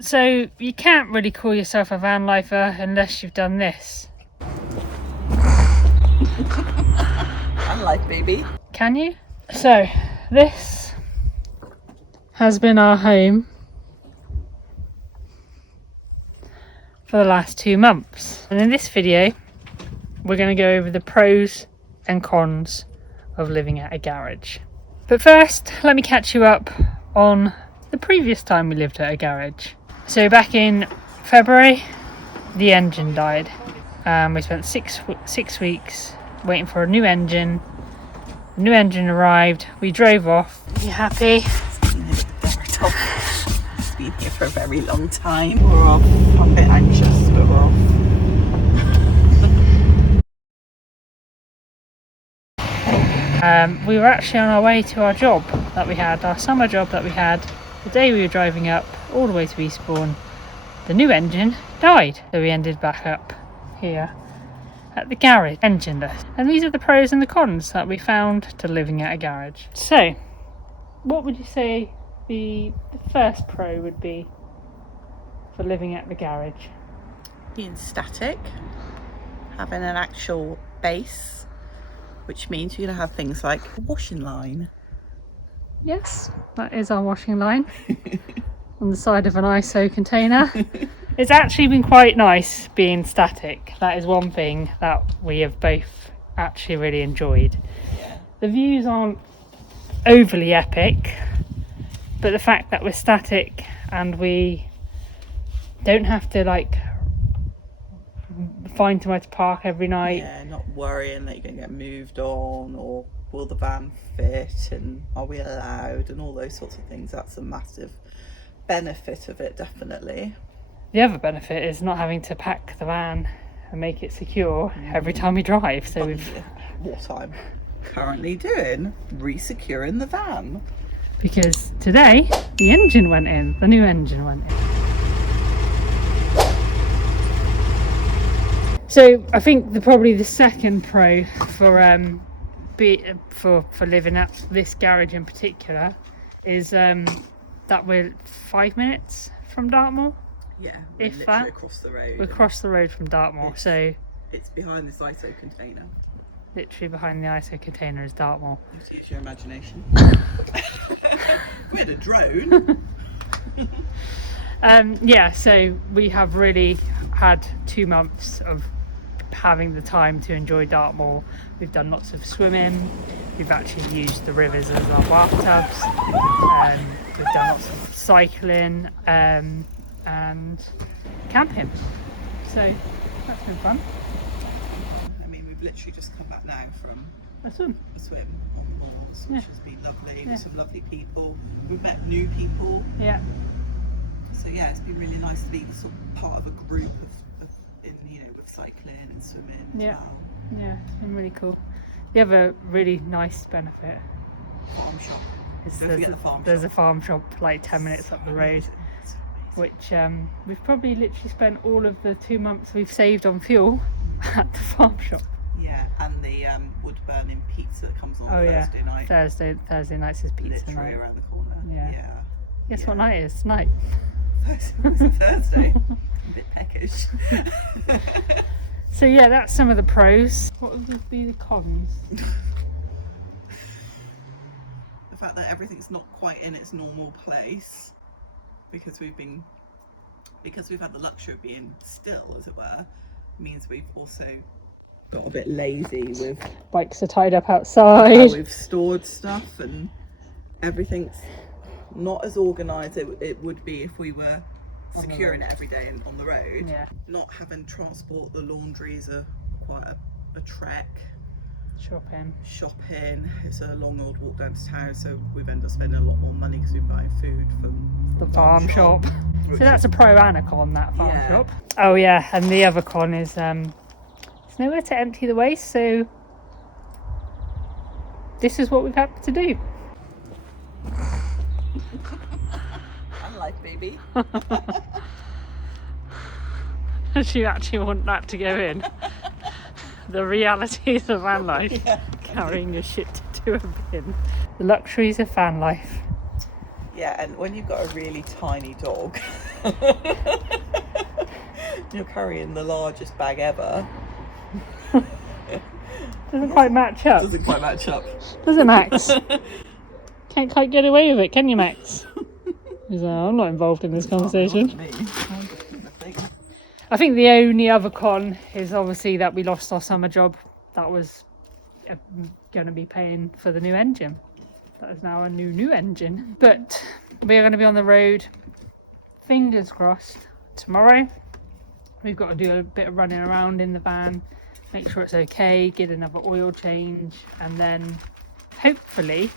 So you can't really call yourself a van lifer unless you've done this. Van life, baby. Can you? So this has been our home for the last 2 months. And in this video, we're going to go over the pros and cons of living at a garage. But first, let me catch you up on the previous time we lived at a garage. So back in February, the engine died. We spent six weeks waiting for a new engine. The new engine arrived. We drove off. You happy? It's been here for a very long time. We're off. I'm a bit anxious, but we're off. We were actually on our way to our job that we had, our summer job that we had. The day we were driving up all the way to Eastbourne, the new engine died. So we ended back up here at the garage, engineless. And these are the pros and the cons that we found to living at a garage. So, what would you say the first pro would be for living at the garage? Being static, having an actual base, which means you're going to have things like a washing line. Yes, that is our washing line on the side of an ISO container. It's actually been quite nice being static. That is one thing that we have both actually really enjoyed. Yeah. The views aren't overly epic, but the fact that we're static and we don't have to like find somewhere to park every night. Yeah, not worrying that you're going to get moved on, or will the van fit, and are we allowed, and all those sorts of things. That's a massive benefit of it, definitely. The other benefit is not having to pack the van and make it secure every time we drive. So What I'm currently doing, re-securing the van. because today the engine went in, the new engine went in. So I think probably the second pro for for living at this garage in particular is that we're 5 minutes from Dartmoor. Yeah, we're If literally that. across the road. We're across the road from Dartmoor, so It's behind this ISO container. literally behind the ISO container is Dartmoor. Use your imagination. We had a drone. Yeah, so we have really had 2 months of having the time to enjoy Dartmoor. We've done lots of swimming, we've actually used the rivers as our bathtubs, we've done lots of cycling and camping, so that's been fun. I mean, we've literally just come back now from A swim. a swim on the moors, which Yeah. has been lovely, Yeah. with some lovely people. We've met new people. Yeah. So yeah, it's been really nice to be sort of part of a group with cycling and swimming as Yeah. well. Yeah, it's been really cool. The other really nice benefit Farm shop. is Don't forget the farm there's shop. a farm shop like 10 minutes up the road, It's amazing. which we've probably literally spent all of the 2 months we've saved on fuel at the farm shop. Yeah, and the wood burning pizza that comes on Oh yeah, Thursday night. Thursday nights is pizza Literally night. around the corner. Yeah. Guess Yeah. what night it is tonight? Thursday. A bit peckish. So yeah, that's some of the pros. What would be the cons? The fact that everything's not quite in its normal place because we've had the luxury of being still, as it were, means we've also got a bit lazy with Bikes are tied up how outside. we've stored stuff, and everything's not as organised as it would be if we were securing it every day and on the road. Yeah, Not having transport, the laundries are quite a trek. shopping. Shopping, it's a long old walk down to town, so we've ended up spending a lot more money because we're buying food from The farm shop. So which that's is- a pro and a con, that farm Yeah. shop. Oh yeah, and the other con is there's nowhere to empty the waste, so this is what we've had to do. van life, baby. Do you actually want that to go in? The realities of van life. Yeah. Carrying your shit to a bin. The luxuries of van life. Yeah, and when you've got a really tiny dog You're carrying the largest bag ever. Doesn't quite match up. Doesn't quite match up. Does it, Max? Can't quite get away with it, can you, Max? He's like, I'm not involved in this conversation. I think the only other con is obviously that we lost our summer job. That was going to be paying for the new engine. That is now a new engine. But we are going to be on the road, fingers crossed, tomorrow. We've got to do a bit of running around in the van, make sure it's okay, get another oil change, and then hopefully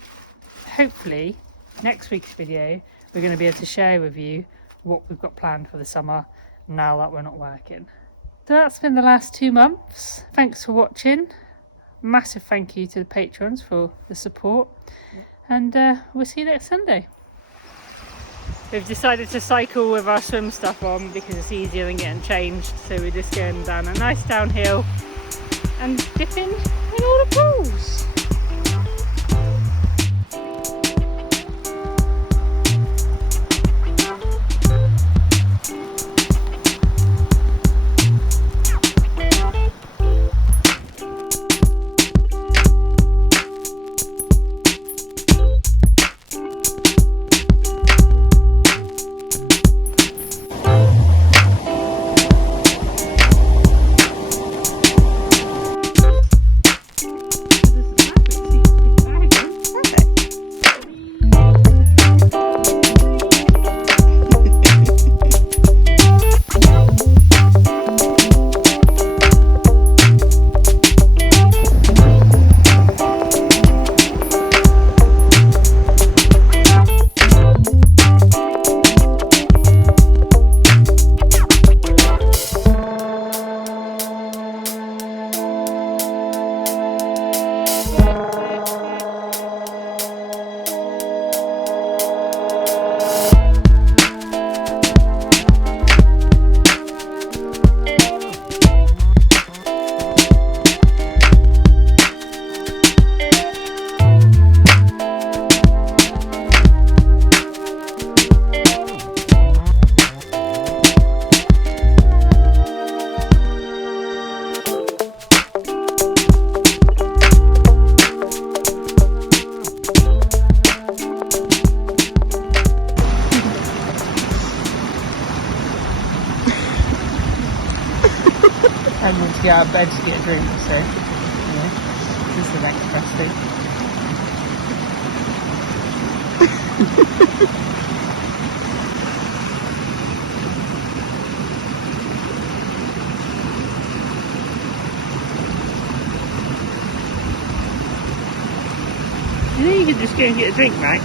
next week's video we're going to be able to share with you what we've got planned for the summer now that we're not working. So that's been the last 2 months. Thanks for watching. Massive thank you to the patrons for the support, and we'll see you next Sunday. We've decided to cycle with our swim stuff on because it's easier than getting changed, so we're just going down a nice downhill and dipping in all the pools. I need to get out of bed to get a drink, so yeah, this is the next best thing. You know you could just go and get a drink, Max?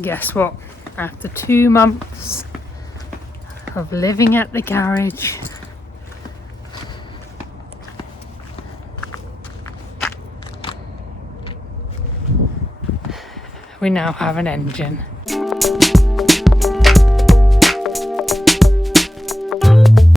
Guess what? After 2 months of living at the garage, we now have an engine.